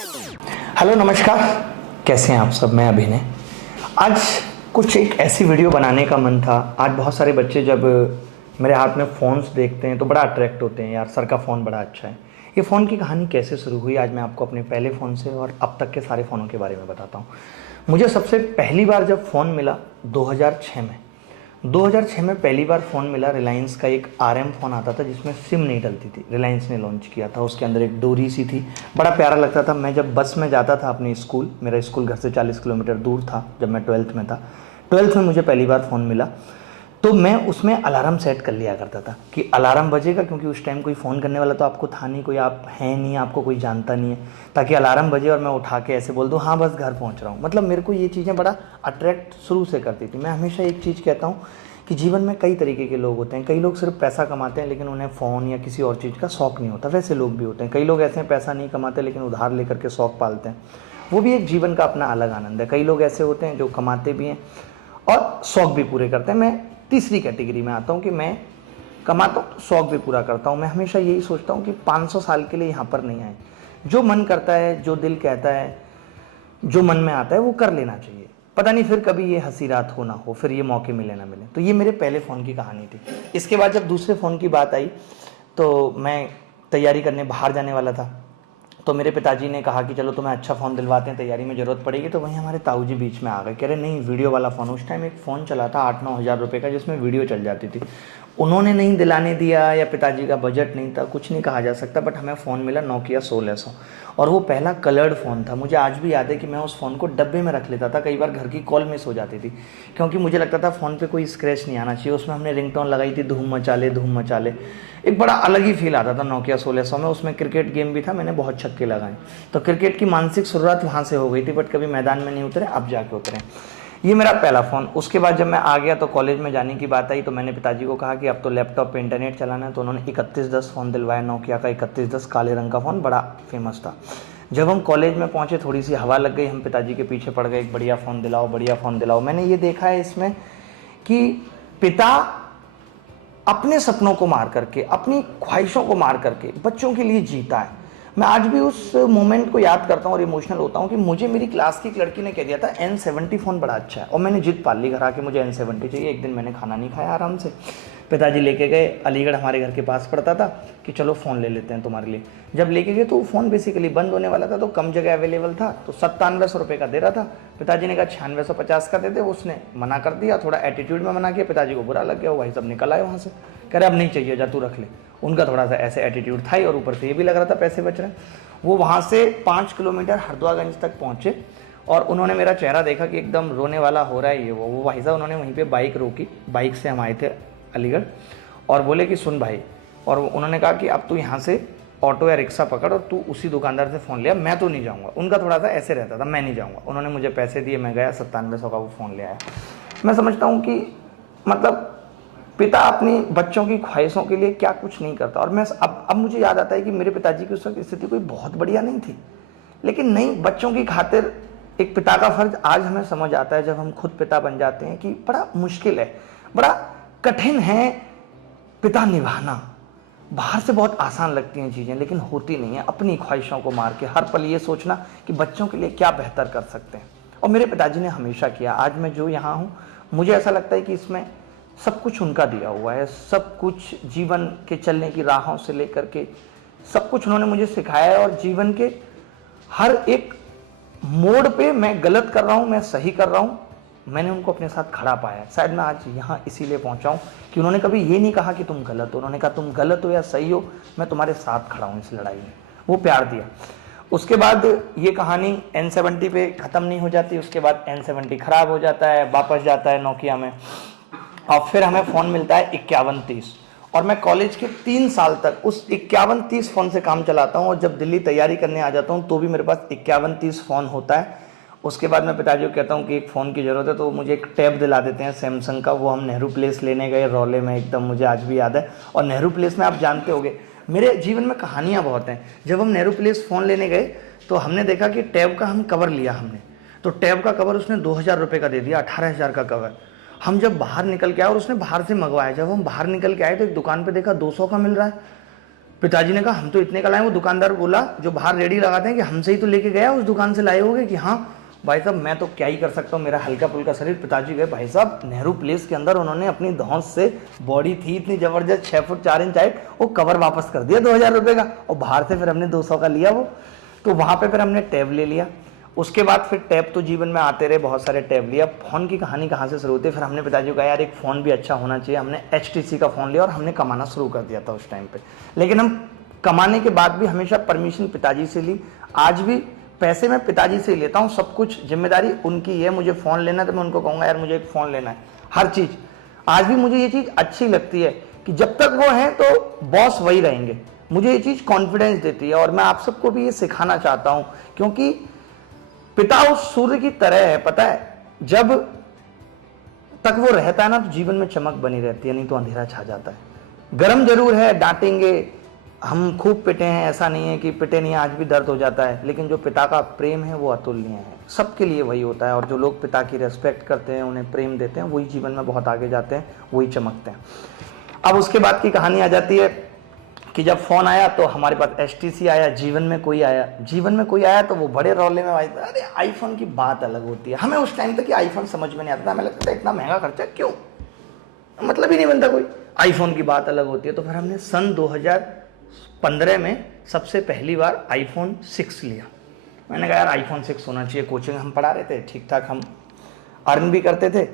Hello नमस्कार, कैसे हैं आप सब। मैं अभिनय। आज कुछ एक ऐसी वीडियो बनाने का मन था। आज बहुत सारे बच्चे जब मेरे हाथ में फ़ोन्स देखते हैं तो बड़ा अट्रैक्ट होते हैं, यार सर का फ़ोन बड़ा अच्छा है। ये फ़ोन की कहानी कैसे शुरू हुई, आज मैं आपको अपने पहले फ़ोन से और अब तक के सारे फ़ोनों के बारे में बताता हूँ। मुझे सबसे पहली बार जब फ़ोन मिला 2006 में पहली बार फ़ोन मिला। रिलायंस का एक RM फ़ोन आता था जिसमें सिम नहीं डलती थी, रिलायंस ने लॉन्च किया था। उसके अंदर एक डोरी सी थी, बड़ा प्यारा लगता था। मैं जब बस में जाता था अपने स्कूल, मेरा स्कूल घर से 40 किलोमीटर दूर था, जब मैं 12th में था। 12th में मुझे पहली बार फ़ोन मिला तो मैं उसमें अलार्म सेट कर लिया करता था कि अलार्म बजेगा, क्योंकि उस टाइम कोई फ़ोन करने वाला तो आपको था नहीं, कोई आप हैं नहीं, आपको कोई जानता नहीं है, ताकि अलार्म बजे और मैं उठा के ऐसे बोल दूँ हाँ बस घर पहुँच रहा हूँ। मतलब मेरे को ये चीज़ें बड़ा अट्रैक्ट शुरू से करती थी। मैं हमेशा एक चीज़ कहता हूँ कि जीवन में कई तरीके के लोग होते हैं। कई लोग सिर्फ पैसा कमाते हैं लेकिन उन्हें फ़ोन या किसी और चीज़ का शौक़ नहीं होता, वैसे लोग भी होते हैं। कई लोग ऐसे हैं पैसा नहीं कमाते लेकिन उधार लेकर के शौक़ पालते हैं, वो भी एक जीवन का अपना अलग आनंद है। कई लोग ऐसे होते हैं जो कमाते भी हैं और शौक़ भी पूरे करते हैं। मैं तीसरी कैटेगरी में आता हूँ कि मैं कमाता हूँ तो शौक़ भी पूरा करता हूँ। मैं हमेशा यही सोचता हूँ कि 500 साल के लिए यहाँ पर नहीं आए। जो मन करता है, जो दिल कहता है, जो मन में आता है वो कर लेना चाहिए। पता नहीं फिर कभी ये हंसी रात हो ना हो, फिर ये मौके मिले ना मिले। तो ये मेरे पहले फ़ोन की कहानी थी। इसके बाद जब दूसरे फ़ोन की बात आई तो मैं तैयारी करने बाहर जाने वाला था। तो मेरे पिताजी ने कहा कि चलो तुम्हें अच्छा फ़ोन दिलवाते हैं, तैयारी में ज़रूरत पड़ेगी। तो वहीं हमारे ताऊ जी बीच में आ गए, कह रहे नहीं वीडियो वाला फ़ोन। उस टाइम एक फ़ोन चला था 8-9 हज़ार रुपये का जिसमें वीडियो चल जाती थी। उन्होंने नहीं दिलाने दिया या पिताजी का बजट नहीं था, कुछ नहीं कहा जा सकता, बट हमें फ़ोन मिला नोकिया 1600 और वो पहला कलर्ड फ़ोन था। मुझे आज भी याद है कि मैं उस फ़ोन को डब्बे में रख लेता था। कई बार घर की कॉल मिस हो जाती थी क्योंकि मुझे लगता था फ़ोन पे कोई स्क्रैच नहीं आना चाहिए। उसमें हमने रिंगटोन लगाई थी धूम मचा ले धूम मचा ले। एक बड़ा अलग ही फील आता था नोकिया 1600 में। उसमें क्रिकेट गेम भी था, मैंने बहुत छक्के लगाए। तो क्रिकेट की मानसिक शुरुआत वहाँ से हो गई थी, बट कभी मैदान में नहीं उतरे, अब जाके उतरे। ये मेरा पहला फ़ोन। उसके बाद जब मैं आ गया तो कॉलेज में जाने की बात आई तो मैंने पिताजी को कहा कि अब तो लैपटॉप पे इंटरनेट चलाना है। तो उन्होंने 3110 फ़ोन दिलवाया, नोकिया का 3110 काले रंग का फ़ोन, बड़ा फेमस था। जब हम कॉलेज में पहुँचे थोड़ी सी हवा लग गई, हम पिताजी के पीछे पड़ गए, एक बढ़िया फ़ोन दिलाओ, बढ़िया फ़ोन दिलाओ। मैंने ये देखा है इसमें कि पिता अपने सपनों को मार करके, अपनी ख्वाहिशों को मार करके बच्चों के लिए जीता है। मैं आज भी उस मोमेंट को याद करता हूँ और इमोशनल होता हूँ कि मुझे मेरी क्लास की एक लड़की ने कह दिया था N70 फ़ोन बड़ा अच्छा है और मैंने जिद पाल ली घर आके मुझे N70 चाहिए। एक दिन मैंने खाना नहीं खाया आराम से, पिताजी लेके गए, अलीगढ़ हमारे घर के पास पड़ता था, कि चलो फ़ोन ले लेते हैं तुम्हारे लिए। जब लेके गए तो वो फ़ोन बेसिकली बंद होने वाला था, तो कम जगह अवेलेबल था, तो 9700 रुपये का दे रहा था। पिताजी ने कहा 9650 का दे दे, उसने मना कर दिया, थोड़ा एटीट्यूड में मना किया। पिताजी को बुरा लग गया, वो भाई सब निकल आए वहाँ से, कह रहे अब नहीं चाहिए, जा तू रख ले। उनका थोड़ा सा ऐसे एटीट्यूड था ही, और ऊपर से ये भी लग रहा था पैसे बच रहे हैं। वो वहाँ से 5 किलोमीटर हरदोआगंज तक पहुँचे और उन्होंने मेरा चेहरा देखा कि एकदम रोने वाला हो रहा है ये वो भाई साहब, उन्होंने वहीं पे बाइक रोकी, बाइक से हम आए थे अलीगढ़, और बोले कि सुन भाई, और उन्होंने कहा कि अब तू यहाँ से ऑटो या रिक्शा पकड़ और तू उसी दुकानदार से फ़ोन लिया, मैं तो नहीं जाऊँगा। उनका थोड़ा सा ऐसे रहता था, मैं नहीं जाऊँगा। उन्होंने मुझे पैसे दिए, मैं गया, 9700 का वो फ़ोन ले आया। मैं समझता हूँ कि मतलब पिता अपनी बच्चों की ख्वाहिशों के लिए क्या कुछ नहीं करता। और मैं अब मुझे याद आता है कि मेरे पिताजी की उस वक्त स्थिति कोई बहुत बढ़िया नहीं थी, लेकिन नहीं, बच्चों की खातिर एक पिता का फ़र्ज आज हमें समझ आता है जब हम खुद पिता बन जाते हैं कि बड़ा मुश्किल है, बड़ा कठिन है पिता निभाना। बाहर से बहुत आसान लगती हैं चीज़ें लेकिन होती नहीं है। अपनी ख्वाहिशों को मार के हर पल ये सोचना कि बच्चों के लिए क्या बेहतर कर सकते हैं, और मेरे पिताजी ने हमेशा किया। आज मैं जो यहाँ हूँ, मुझे ऐसा लगता है कि इसमें सब कुछ उनका दिया हुआ है। सब कुछ जीवन के चलने की राहों से लेकर के सब कुछ उन्होंने मुझे सिखाया है, और जीवन के हर एक मोड़ पे मैं गलत कर रहा हूँ, मैं सही कर रहा हूँ, मैंने उनको अपने साथ खड़ा पाया। शायद मैं आज यहाँ इसीलिए पहुँचा हूँ कि उन्होंने कभी ये नहीं कहा कि तुम गलत हो, उन्होंने कहा तुम गलत हो या सही हो, मैं तुम्हारे साथ खड़ा हूँ इस लड़ाई में। वो प्यार दिया। उसके बाद ये कहानी N70 पे ख़त्म नहीं हो जाती। उसके बाद N70 ख़राब हो जाता है, वापस जाता है नोकिया में, और फिर हमें फ़ोन मिलता है 5130, और मैं कॉलेज के 3 साल तक उस 5130 फ़ोन से काम चलाता हूँ। और जब दिल्ली तैयारी करने आ जाता हूँ तो भी मेरे पास 5130 फ़ोन होता है। उसके बाद मैं पिताजी को कहता हूँ कि एक फ़ोन की ज़रूरत है, तो मुझे एक टैब दिला देते हैं सैमसंग का। वो हम नेहरू प्लेस लेने गए रौले में, एकदम मुझे आज भी याद है। और नेहरू प्लेस में आप जानते होंगे, मेरे जीवन में कहानियाँ बहुत हैं। जब हम नेहरू प्लेस फ़ोन लेने गए तो हमने देखा कि टैब का हम कवर लिया हमने, तो टैब का कवर उसने 2000 रुपये का दे दिया, 18,000 का कवर। हम जब बाहर निकल के आए, और उसने बाहर से मंगवाया, जब हम बाहर निकल के आए तो एक दुकान पे देखा 200 का मिल रहा है। पिताजी ने कहा हम तो इतने का लाए। वो दुकानदार बोला जो बाहर रेडी लगाते हैं कि हमसे ही तो लेके गया, उस दुकान से लाए होगे। कि हाँ भाई साहब मैं तो क्या ही कर सकता हूँ, मेरा हल्का फुल्का शरीर। पिताजी गए भाई साहब नेहरू प्लेस के अंदर, उन्होंने अपनी धौंस से, बॉडी थी इतनी जबरदस्त 6 फुट 4 इंच हाइट, वो कवर वापस कर दिया 2000 रुपये का, और बाहर से फिर हमने 200 का लिया वो। तो वहाँ पे फिर हमने टैब ले लिया। उसके बाद फिर टैब तो जीवन में आते रहे, बहुत सारे टैब लिया। फ़ोन की कहानी कहाँ से शुरू होती है, फिर हमने पिताजी को कहा यार एक फ़ोन भी अच्छा होना चाहिए। हमने HTC का फ़ोन लिया और हमने कमाना शुरू कर दिया था उस टाइम पे। लेकिन हम कमाने के बाद भी हमेशा परमिशन पिताजी से ली। आज भी पैसे मैं पिताजी से ही लेता हूँ, सब कुछ जिम्मेदारी उनकी है। मुझे फ़ोन लेना है तो मैं उनको कहूँगा यार मुझे एक फ़ोन लेना है, हर चीज़। आज भी मुझे ये चीज़ अच्छी लगती है कि जब तक वो हैं तो बॉस वही रहेंगे। मुझे ये चीज़ कॉन्फिडेंस देती है और मैं आप सबको भी ये सिखाना चाहता हूँ, क्योंकि पिता उस सूर्य की तरह है, पता है, जब तक वो रहता है ना तो जीवन में चमक बनी रहती है, नहीं तो अंधेरा छा जाता है। गरम जरूर है, डांटेंगे, हम खूब पिटे हैं, ऐसा नहीं है कि पिटे नहीं, आज भी दर्द हो जाता है, लेकिन जो पिता का प्रेम है वो अतुलनीय है। सबके लिए वही होता है, और जो लोग पिता की रेस्पेक्ट करते हैं, उन्हें प्रेम देते हैं, वही जीवन में बहुत आगे जाते हैं, वही चमकते हैं। अब उसके बाद की कहानी आ जाती है कि जब फ़ोन आया तो हमारे पास HTC आया, जीवन में कोई आया तो वो बड़े रौले में आया। अरे आईफोन की बात अलग होती है। हमें उस टाइम तक कि आईफोन समझ में नहीं आता था, हमें लगता था इतना महंगा खर्चा क्यों, मतलब ही नहीं बनता कोई। आईफोन की बात अलग होती है। तो फिर हमने सन 2015 में सबसे पहली बार iPhone 6 लिया। मैंने कहा यार iPhone 6 होना चाहिए। कोचिंग हम पढ़ा रहे थे, ठीक ठाक हम अर्न भी करते थे,